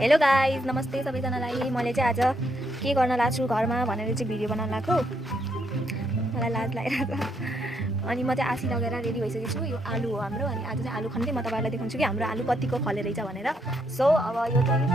Hello guys, नमस्ते सबैजनालाई। मैले चाहिँ आज के गर्न लाग्छु घरमा भनेर चाहिँ भिडियो बनाउन लाग्छु। मलाई लाज लागिरहेको छ। अनि म चाहिँ आसी लगेर रेडी भइसकेको छु। यो आलु हो हाम्रो। अनि आज चाहिँ आलु खन्दै म तपाईँलाई देखाउँछु कि हाम्रो आलु कतिको फले रहेछ भनेर। सो अब यो चाहिँ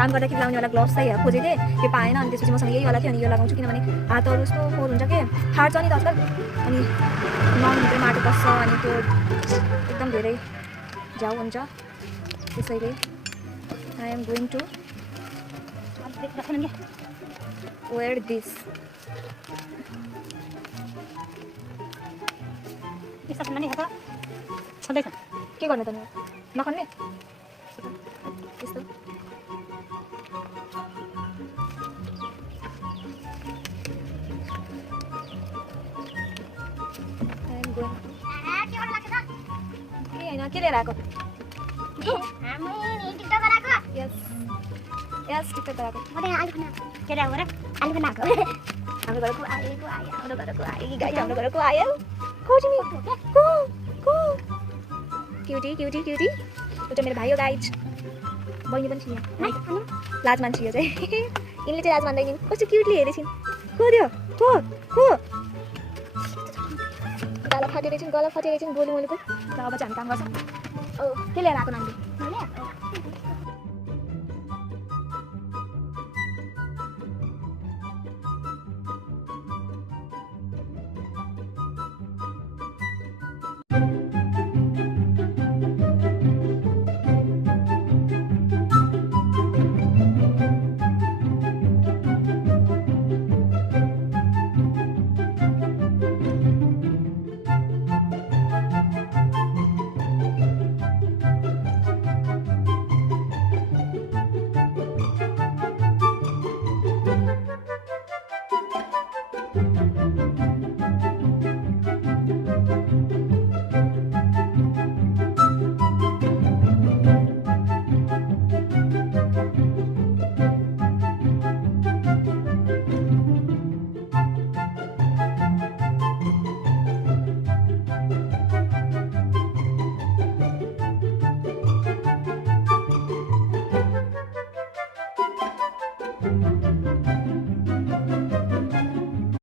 काम गर्दाखेरि लाउनेवाला ग्लोभ्स चाहिँ खोजेको थिएँ, त्यो पाएन। अनि त्यसपछि मसँग यही वाला थियो। अनि यो लगाउँछु किनभने हातहरू यस्तो फोहोर हुन्छ कि फाट्छ नि त आजकल। अनि नभित्र माटो बस्छ अनि त्यो एकदम धेरै झ्याउ हुन्छ। त्यसैले I am going to wear this. के गर्ने त नखन्ने यस्तो के लिएर आएको? यस यस टिकटक गराएको। हाम्रो घरको आयो खोज्ने को क्युटी क्युटी क्युटी। एउटा मेरो भाइ हो गाइज, बहिनी पनि छिन्। लाज मान्छे यो चाहिँ। यिनले चाहिँ लाज मान्दैन। कस्तो क्युटली हेरेछिन्। को त्यो को को गाला फाटेर एकछिन गोली मोलीको। र अब चाहिँ हामी काम गर्छौँ। के लिएर आएको नानीले?